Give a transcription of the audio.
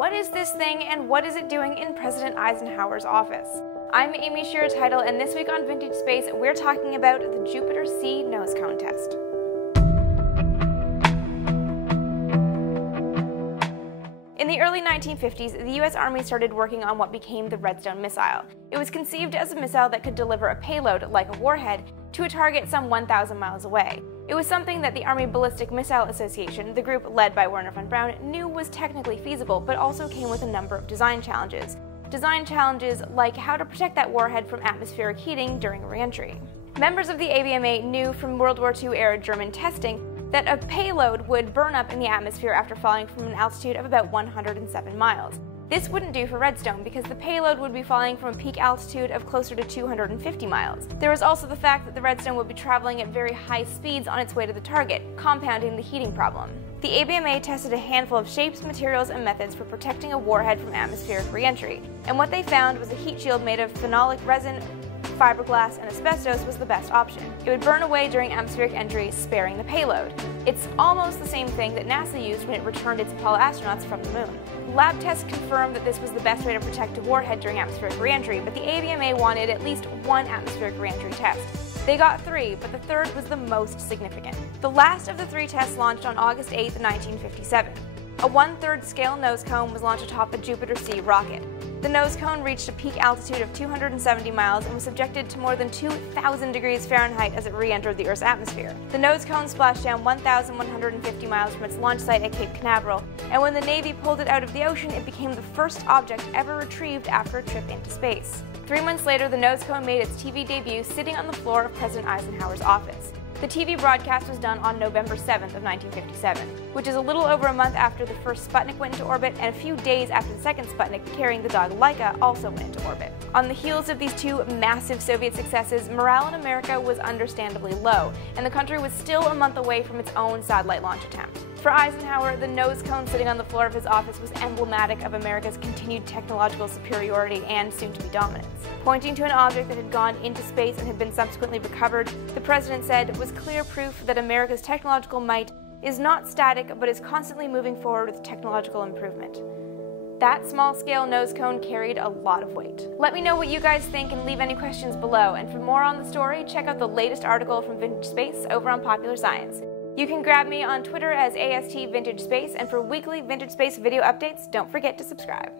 What is this thing and what is it doing in President Eisenhower's office? I'm Amy Shearer-Title, and this week on Vintage Space, we're talking about the Jupiter C nose cone test. In the early 1950s, the U.S. Army started working on what became the Redstone missile. It was conceived as a missile that could deliver a payload, like a warhead, to a target some 1,000 miles away. It was something that the Army Ballistic Missile Association, the group led by Wernher von Braun, knew was technically feasible, but also came with a number of design challenges. Design challenges like how to protect that warhead from atmospheric heating during re-entry. Members of the ABMA knew from World War II-era German testing that a payload would burn up in the atmosphere after falling from an altitude of about 107 miles. This wouldn't do for Redstone because the payload would be falling from a peak altitude of closer to 250 miles. There was also the fact that the Redstone would be traveling at very high speeds on its way to the target, compounding the heating problem. The ABMA tested a handful of shapes, materials, and methods for protecting a warhead from atmospheric re-entry, and what they found was a heat shield made of phenolic resin, fiberglass, and asbestos was the best option. It would burn away during atmospheric entry, sparing the payload. It's almost the same thing that NASA used when it returned its Apollo astronauts from the moon. Lab tests confirmed that this was the best way to protect a warhead during atmospheric re-entry, but the ABMA wanted at least one atmospheric re-entry test. They got 3, but the third was the most significant. The last of the 3 tests launched on August 8, 1957. A 1/3 scale nose cone was launched atop a Jupiter C rocket. The nose cone reached a peak altitude of 270 miles and was subjected to more than 2,000 degrees Fahrenheit as it re-entered the Earth's atmosphere. The nose cone splashed down 1,150 miles from its launch site at Cape Canaveral, and when the Navy pulled it out of the ocean, it became the first object ever retrieved after a trip into space. 3 months later, the nose cone made its TV debut sitting on the floor of President Eisenhower's office. The TV broadcast was done on November 7th of 1957, which is a little over a month after the first Sputnik went into orbit and a few days after the second Sputnik, carrying the dog Laika, also went into orbit. On the heels of these 2 massive Soviet successes, morale in America was understandably low, and the country was still a month away from its own satellite launch attempt. For Eisenhower, the nose cone sitting on the floor of his office was emblematic of America's continued technological superiority and soon-to-be dominance. Pointing to an object that had gone into space and had been subsequently recovered, the president said, was clear proof that America's technological might is not static but is constantly moving forward with technological improvement. That small-scale nose cone carried a lot of weight. Let me know what you guys think and leave any questions below, and for more on the story, check out the latest article from Vintage Space over on Popular Science. You can grab me on Twitter as AST Vintage Space, and for weekly Vintage Space video updates, don't forget to subscribe.